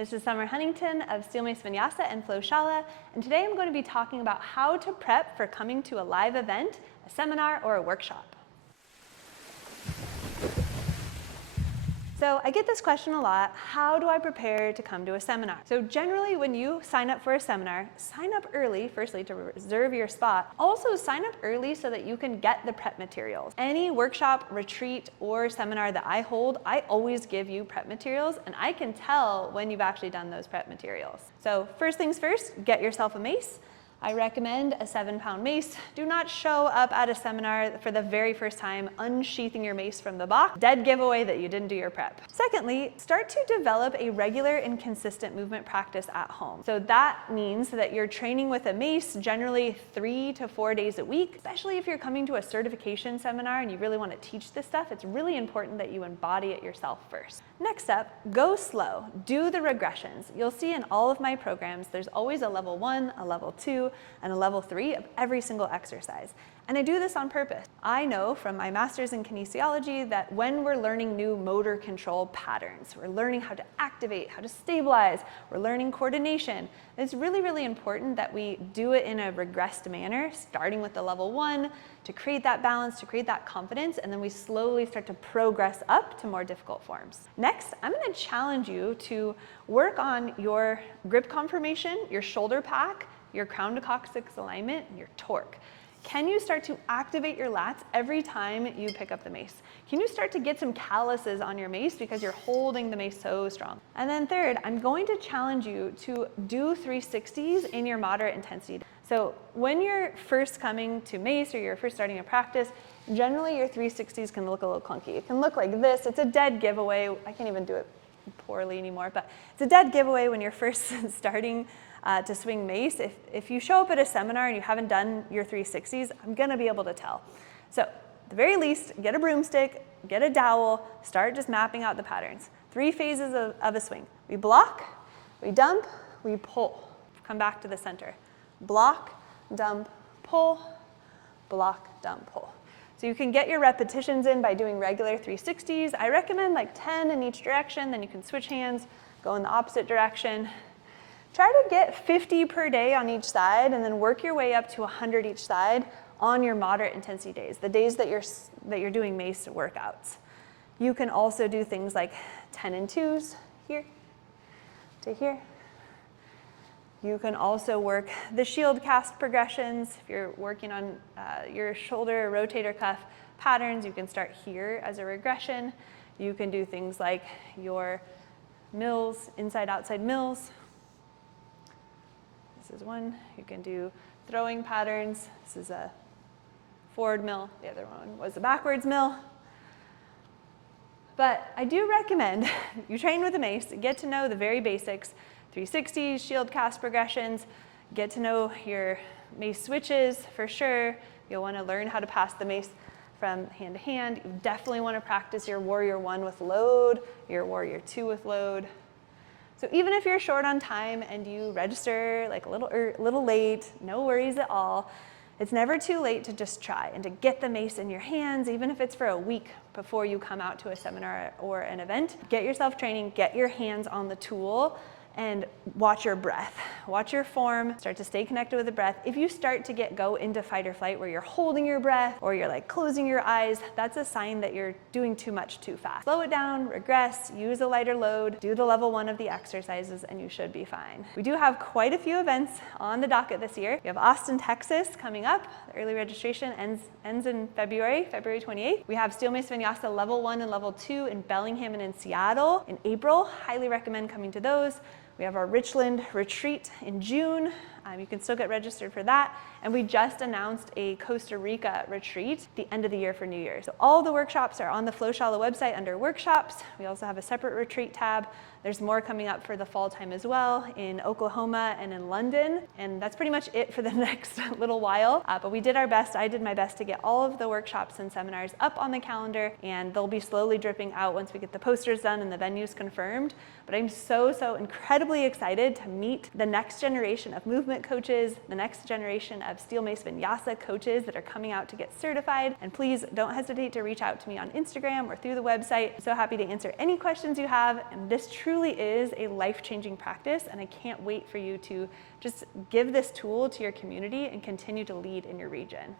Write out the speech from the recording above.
This is Summer Huntington of Steel Mace Vinyasa and Shala, and today I'm going to be talking about how to prep for coming to a live event, a seminar, or a workshop. So I get this question a lot, how do I prepare to come to a seminar? So generally when you sign up for a seminar, sign up early, firstly to reserve your spot. Also sign up early so that you can get the prep materials. Any workshop, retreat, or seminar that I hold, I always give you prep materials, and I can tell when you've actually done those prep materials. So first things first, get yourself a mace. I recommend a 7-pound mace. Do not show up at a seminar for the very first time unsheathing your mace from the box. Dead giveaway that you didn't do your prep. Secondly, start to develop a regular and consistent movement practice at home. So that means that you're training with a mace generally 3 to 4 days a week, especially if you're coming to a certification seminar and you really want to teach this stuff. It's really important that you embody it yourself first. Next up, go slow. Do the regressions. You'll see in all of my programs, there's always a level 1, a level 2, and a level 3 of every single exercise. And I do this on purpose. I know from my master's in kinesiology that when we're learning new motor control patterns, we're learning how to activate, how to stabilize, we're learning coordination. It's really, really important that we do it in a regressed manner, starting with the level 1 to create that balance, to create that confidence, and then we slowly start to progress up to more difficult forms. Next, I'm going to challenge you to work on your grip conformation, your shoulder pack, your crown to coccyx alignment, and your torque. Can you start to activate your lats every time you pick up the mace? Can you start to get some calluses on your mace because you're holding the mace so strong? And then third, I'm going to challenge you to do 360s in your moderate intensity. So when you're first coming to mace or you're first starting a practice, generally your 360s can look a little clunky. It can look like this. It's a dead giveaway. I can't even do it poorly anymore, but it's a dead giveaway when you're first starting to swing mace. If you show up at a seminar and you haven't done your 360s, I'm gonna be able to tell. So at the very least, get a broomstick, get a dowel, start just mapping out the patterns. 3 phases of a swing. We block, we dump, we pull. Come back to the center. Block, dump, pull, block, dump, pull. So you can get your repetitions in by doing regular 360s. I recommend like 10 in each direction, then you can switch hands, go in the opposite direction. Try to get 50 per day on each side and then work your way up to 100 each side on your moderate intensity days, the days that you're doing mace workouts. You can also do things like 10 and 2s, here to here. You can also work the shield cast progressions. If you're working on your shoulder rotator cuff patterns, you can start here as a regression. You can do things like your mills, inside-outside mills. This is one. You can do throwing patterns. This is a forward mill. The other one was a backwards mill. But I do recommend you train with a mace, get to know the very basics, 360s, shield cast progressions, get to know your mace switches for sure. You'll want to learn how to pass the mace from hand to hand. You definitely want to practice your Warrior 1 with load, your Warrior 2 with load. So even if you're short on time and you register like a little late, no worries at all. It's never too late to just try and to get the mace in your hands, even if it's for a week before you come out to a seminar or an event. Get yourself training, get your hands on the tool, and watch your breath. Watch your form, start to stay connected with the breath. If you start to go into fight or flight where you're holding your breath or you're like closing your eyes, that's a sign that you're doing too much too fast. Slow it down, regress, use a lighter load, do the level 1 of the exercises, and you should be fine. We do have quite a few events on the docket this year. We have Austin, Texas coming up. The early registration ends in February 28th. We have Steel Mace Vinyasa level 1 and level 2 in Bellingham and in Seattle in April. Highly recommend coming to those. We have our Richland retreat in June. You can still get registered for that. And we just announced a Costa Rica retreat at the end of the year for New Year's. So all the workshops are on the Shala website under workshops. We also have a separate retreat tab. There's more coming up for the fall time as well in Oklahoma and in London. And that's pretty much it for the next little while. But we did our best. I did my best to get all of the workshops and seminars up on the calendar, and they'll be slowly dripping out once we get the posters done and the venues confirmed. But I'm so incredibly excited to meet the next generation of movement coaches, the next generation of Steel Mace Vinyasa coaches that are coming out to get certified. And please don't hesitate to reach out to me on Instagram or through the website. I'm so happy to answer any questions you have. And this truly truly is a life-changing practice, and I can't wait for you to just give this tool to your community and continue to lead in your region.